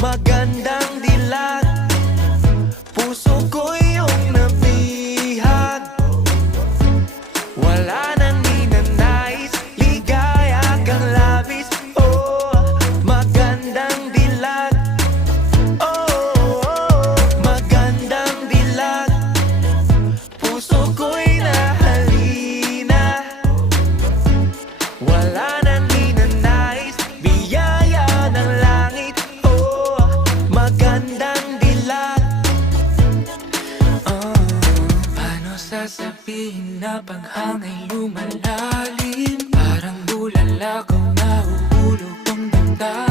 magandang dilag. Puso ko iyong nabihag. Wala nang ninanais, ligaya kang labis. Oh, magandang dilag. Oh, magandang dilag. Puso ko'y nahalina. Wala nang ninanais, biyaya ng langit. Oh, magandang dilag. Paano sasabihin na paghangay lumalalim? Parang bulalakaw na uhulog ang damdamin.